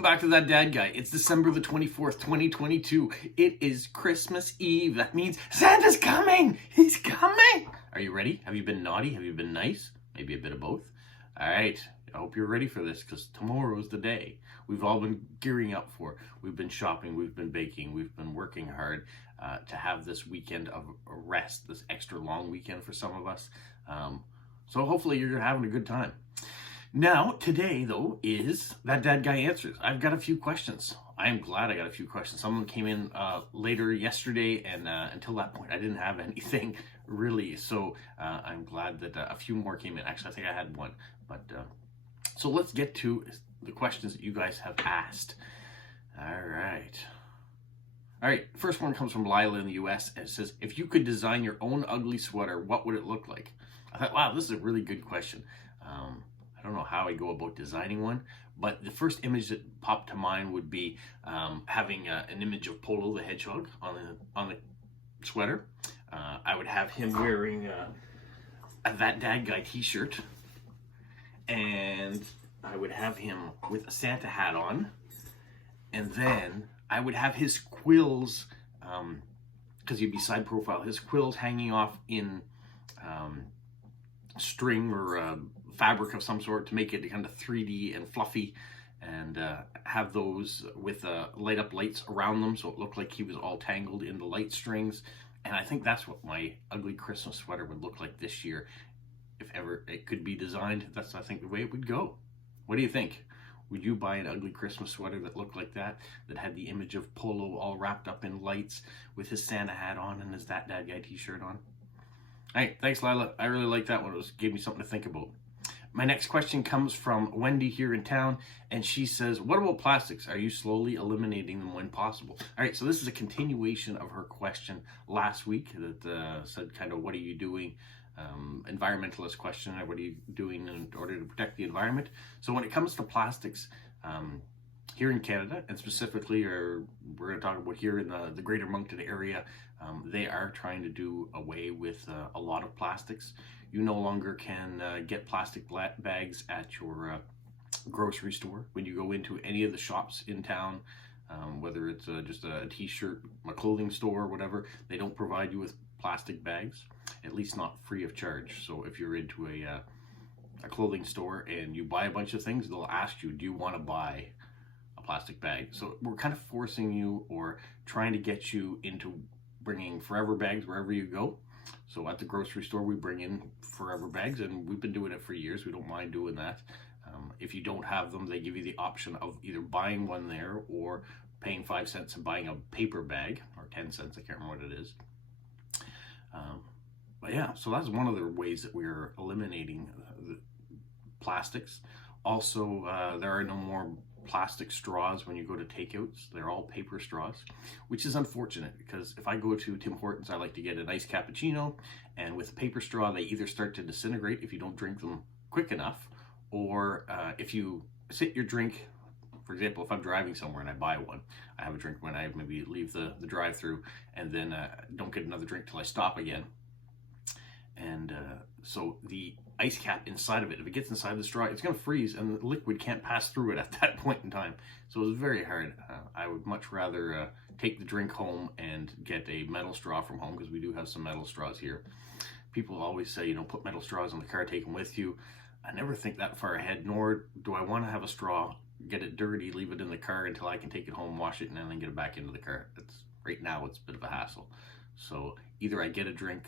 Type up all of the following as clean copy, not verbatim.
Welcome back to That Dad Guy. It's December the 24th, 2022. It is Christmas Eve. That means Santa's coming. He's coming. Are you ready? Have you been naughty? Have you been nice? Maybe a bit of both. All right. I hope you're ready for this because tomorrow's the day we've all been gearing up for. We've been shopping. We've been baking. We've been working hard to have this weekend of rest, this extra long weekend for some of us. So hopefully you're having a good time. Now, today, though, is That Dad Guy Answers. I've got a few questions. I am glad I got a few questions. Some of them came in later yesterday, and until that point, I didn't have anything really. So I'm glad that a few more came in. Actually, I think I had one. But so let's get to the questions that you guys have asked. All right. First one comes from Lila in the US, and it says, if you could design your own ugly sweater, what would it look like? I thought, wow, this is a really good question. I don't know how I go about designing one, but the first image that popped to mind would be having an image of Polo the Hedgehog on the sweater. I would have him wearing a That Dad Guy t-shirt, and I would have him with a Santa hat on, and then I would have his quills, because he'd be side profile, his quills hanging off in string or fabric of some sort to make it kind of 3D and fluffy, and have those with light up lights around them so it looked like he was all tangled in the light strings. And I think that's what my ugly Christmas sweater would look like this year. If ever it could be designed, that's, I think, the way it would go. What do you think? Would you buy an ugly Christmas sweater that looked like that had the image of Polo all wrapped up in lights with his Santa hat on and his That Dad Guy t-shirt on? Hey, thanks, Lila. I really like that one. It gave me something to think about. My next question comes from Wendy here in town, and she says, what about plastics? Are you slowly eliminating them when possible? All right, so this is a continuation of her question last week that said kind of, what are you doing? Environmentalist question, what are you doing in order to protect the environment? So when it comes to plastics, here in Canada, and specifically, or we're going to talk about here in the greater Moncton area, they are trying to do away with a lot of plastics. You no longer can get plastic bags at your grocery store. When you go into any of the shops in town, whether it's just a t-shirt, a clothing store, whatever, they don't provide you with plastic bags, at least not free of charge. So if you're into a clothing store and you buy a bunch of things, they'll ask you, do you want to buy a plastic bag? So we're kind of forcing you or trying to get you into bringing forever bags wherever you go. So at the grocery store, we bring in forever bags, and we've been doing it for years. We don't mind doing that. If you don't have them, they give you the option of either buying one there or paying 5 cents and buying a paper bag, or 10 cents, I can't remember what it is. But yeah, so that's one of the ways that we're eliminating the plastics. Also, there are no more plastic straws when you go to takeouts. They're all paper straws, which is unfortunate because if I go to Tim Hortons, I like to get an iced cappuccino, and with a paper straw, they either start to disintegrate if you don't drink them quick enough, or if you sit your drink, for example, if I'm driving somewhere and I buy one, I have a drink when I maybe leave the drive-through, and then don't get another drink till I stop again. And so the ice cap inside of it, if it gets inside the straw, it's going to freeze and the liquid can't pass through it at that point in time. So it's very hard. I would much rather take the drink home and get a metal straw from home, because we do have some metal straws here. People always say, put metal straws in the car, take them with you. I never think that far ahead, nor do I want to have a straw, get it dirty, leave it in the car until I can take it home, wash it, and then get it back into the car. Right now, it's a bit of a hassle. So either I get a drink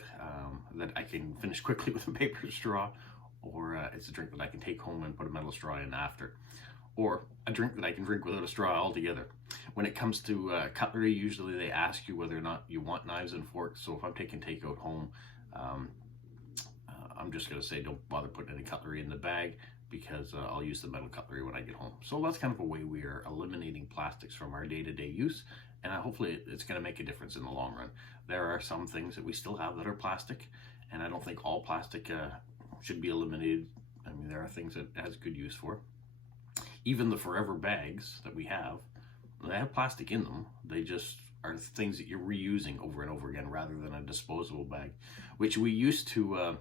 that I can finish quickly with a paper straw, or it's a drink that I can take home and put a metal straw in after, or a drink that I can drink without a straw altogether. When it comes to cutlery, usually they ask you whether or not you want knives and forks. So if I'm taking takeout home, I'm just going to say don't bother putting any cutlery in the bag, because I'll use the metal cutlery when I get home. So that's kind of a way we are eliminating plastics from our day-to-day use, and hopefully it's going to make a difference in the long run. There are some things that we still have that are plastic, and I don't think all plastic should be eliminated. I mean, there are things that it has good use for. Even the forever bags that we have, they have plastic in them. They just are things that you're reusing over and over again rather than a disposable bag, which we used to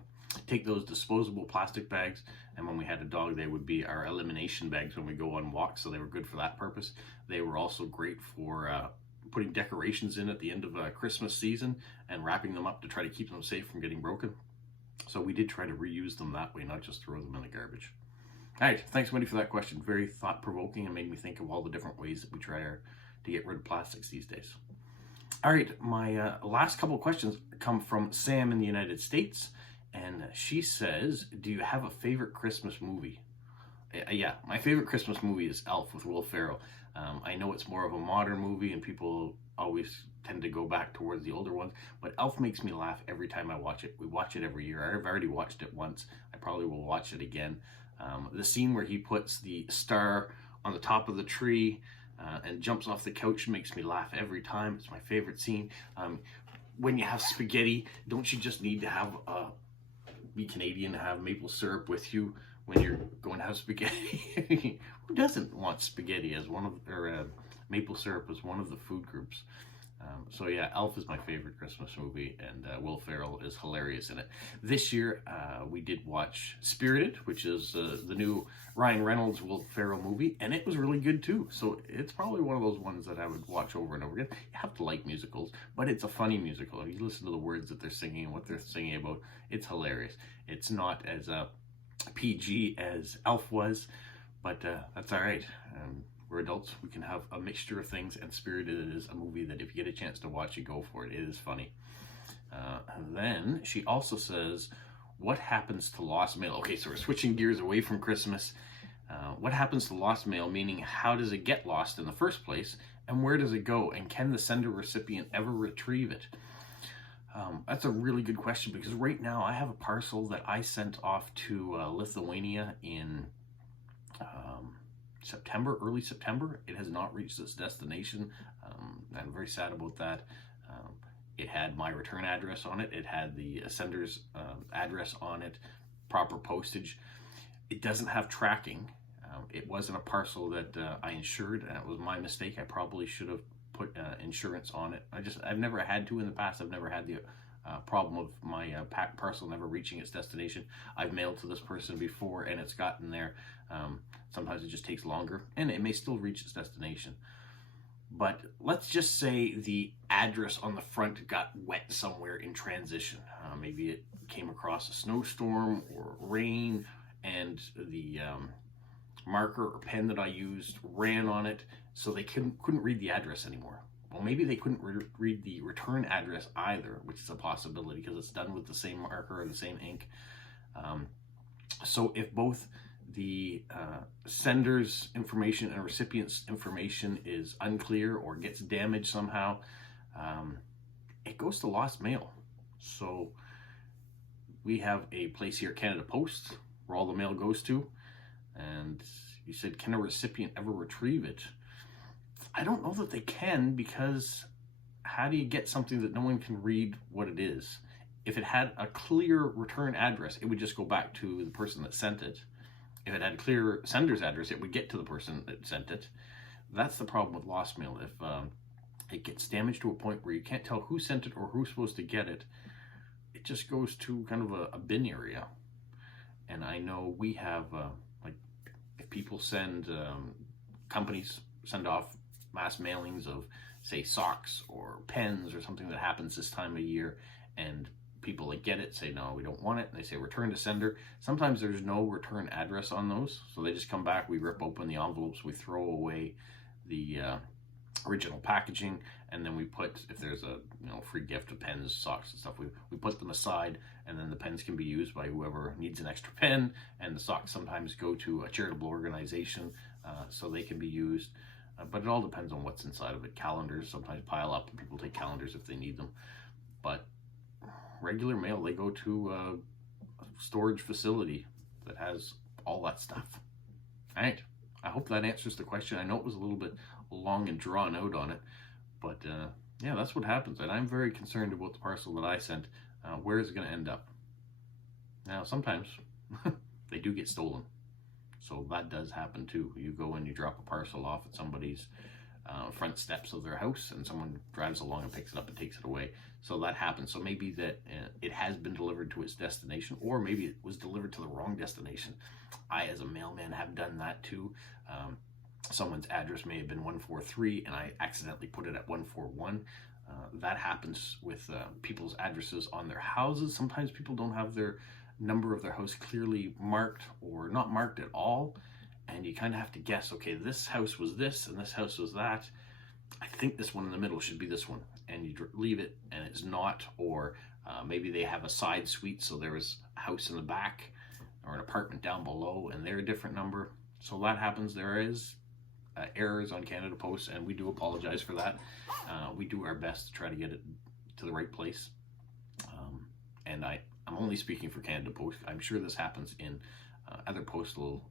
take those disposable plastic bags, and when we had a dog, they would be our elimination bags when we go on walks, so they were good for that purpose. They were also great for putting decorations in at the end of Christmas season and wrapping them up to try to keep them safe from getting broken. So we did try to reuse them that way, not just throw them in the garbage. All right, thanks, Wendy, for that question. Very thought-provoking and made me think of all the different ways that we try to get rid of plastics these days. All right, my last couple of questions come from Sam in the United States, and she says, do you have a favorite Christmas movie? Yeah, my favorite Christmas movie is Elf with Will Ferrell. I know it's more of a modern movie and people always tend to go back towards the older ones, but Elf makes me laugh every time I watch it. We watch it every year. I've already watched it once. I probably will watch it again. The scene where he puts the star on the top of the tree and jumps off the couch makes me laugh every time. It's my favorite scene. When you have spaghetti, don't you just need to have be Canadian, have maple syrup with you when you're going to have spaghetti? Who doesn't want spaghetti as one of, or maple syrup as one of the food groups? So yeah, Elf is my favorite Christmas movie, and Will Ferrell is hilarious in it. This year, we did watch Spirited, which is the new Ryan Reynolds, Will Ferrell movie, and it was really good too. So it's probably one of those ones that I would watch over and over again. You have to like musicals, but it's a funny musical. If you listen to the words that they're singing and what they're singing about, it's hilarious. It's not as PG as Elf was, but that's all right. We're adults, we can have a mixture of things, and Spirited is a movie that if you get a chance to watch it, go for it. It is funny. And then she also says, what happens to lost mail? Okay, so we're switching gears away from Christmas. What happens to lost mail, meaning how does it get lost in the first place, and where does it go, and can the sender recipient ever retrieve it? That's a really good question, because right now I have a parcel that I sent off to Lithuania in September, early September. It has not reached its destination. I'm very sad about that. It had my return address on it. It had the sender's address on it, proper postage. It doesn't have tracking. It wasn't a parcel that I insured, and it was my mistake. I probably should have put insurance on it. I've never had to in the past. I've never had the problem of my parcel never reaching its destination. I've mailed to this person before and it's gotten there. Sometimes it just takes longer, and it may still reach its destination. But let's just say the address on the front got wet somewhere in transition. Maybe it came across a snowstorm or rain, and the marker or pen that I used ran on it, so they couldn't read the address anymore. Well, maybe they couldn't read the return address either, which is a possibility because it's done with the same marker or the same ink. So if both the sender's information and recipient's information is unclear or gets damaged somehow, it goes to lost mail. So we have a place here, Canada Post, where all the mail goes to. And you said, can a recipient ever retrieve it? I don't know that they can, because how do you get something that no one can read what it is? If it had a clear return address, it would just go back to the person that sent it. If it had a clear sender's address, it would get to the person that sent it. That's the problem with lost mail. If it gets damaged to a point where you can't tell who sent it or who's supposed to get it, it just goes to kind of a bin area. And I know we have, like, if people send, companies send off mass mailings of, say, socks or pens or something that happens this time of year, and people that get it say, no, we don't want it, and they say return to sender. Sometimes there's no return address on those, so they just come back, we rip open the envelopes, we throw away the original packaging, and then we put, if there's a free gift of pens, socks and stuff, we put them aside, and then the pens can be used by whoever needs an extra pen, and the socks sometimes go to a charitable organization, so they can be used. But it all depends on what's inside of it. Calendars sometimes pile up, and people take calendars if they need them. But regular mail, they go to a storage facility that has all that stuff. All right, I hope that answers the question. I know it was a little bit long and drawn out on it, but yeah, that's what happens. And I'm very concerned about the parcel that I sent. Where is it going to end up? Now, sometimes they do get stolen. So that does happen too. You go and you drop a parcel off at somebody's front steps of their house, and someone drives along and picks it up and takes it away. So that happens. So maybe that it has been delivered to its destination, or maybe it was delivered to the wrong destination. I, as a mailman, have done that too. Someone's address may have been 143 and I accidentally put it at 141. That happens with people's addresses on their houses. Sometimes people don't have their number of their house clearly marked, or not marked at all, and you kind of have to guess, okay, this house was this and this house was that. I think this one in the middle should be this one, and you leave it and it's not. Or maybe they have a side suite, so there was a house in the back or an apartment down below and they're a different number. So that happens. There is errors on Canada Post, and we do apologize for that. We do our best to try to get it to the right place. And I'm only speaking for Canada Post. I'm sure this happens in other postal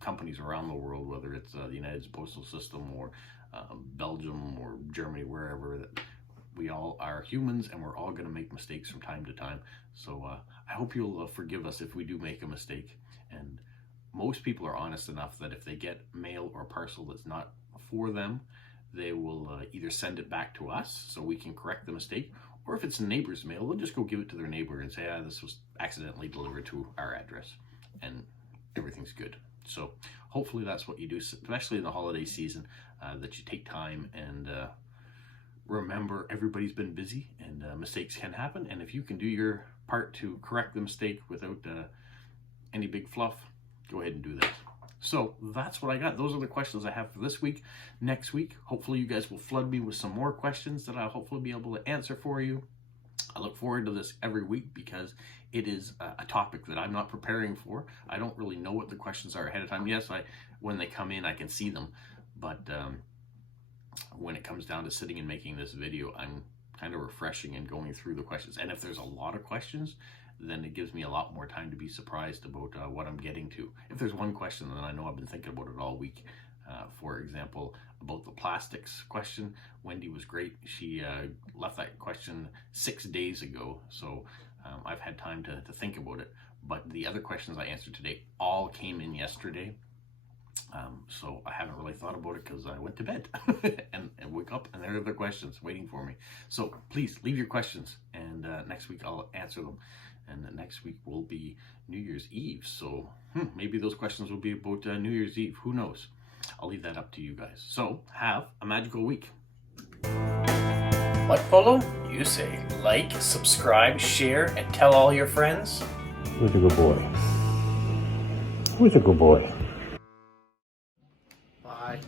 companies around the world, whether it's the United Postal System or Belgium or Germany, wherever. That we all are humans, and we're all going to make mistakes from time to time. So I hope you'll forgive us if we do make a mistake. And most people are honest enough that if they get mail or parcel that's not for them, they will either send it back to us so we can correct the mistake, or if it's a neighbor's mail, they'll just go give it to their neighbor and say, this was accidentally delivered to our address, and everything's good. So hopefully that's what you do, especially in the holiday season, that you take time and remember everybody's been busy, and mistakes can happen. And if you can do your part to correct the mistake without any big fluff, go ahead and do that. So that's what I got. Those are the questions I have for this week. Next week, hopefully you guys will flood me with some more questions that I'll hopefully be able to answer for you. I look forward to this every week because it is a topic that I'm not preparing for. I don't really know what the questions are ahead of time. Yes, when they come in, I can see them. But when it comes down to sitting and making this video, I'm kind of refreshing and going through the questions. And if there's a lot of questions, then it gives me a lot more time to be surprised about what I'm getting to. If there's one question, then I know I've been thinking about it all week. For example, about the plastics question, Wendy was great. She left that question 6 days ago, so I've had time to think about it. But the other questions I answered today all came in yesterday. So I haven't really thought about it because I went to bed and woke up and there are the questions waiting for me. So please leave your questions, and next week I'll answer them. And the next week will be New Year's Eve. So maybe those questions will be about New Year's Eve. Who knows? I'll leave that up to you guys. So have a magical week. What, Polo? You say like, subscribe, share, and tell all your friends? Who's a good boy? Who's a good boy? Bye.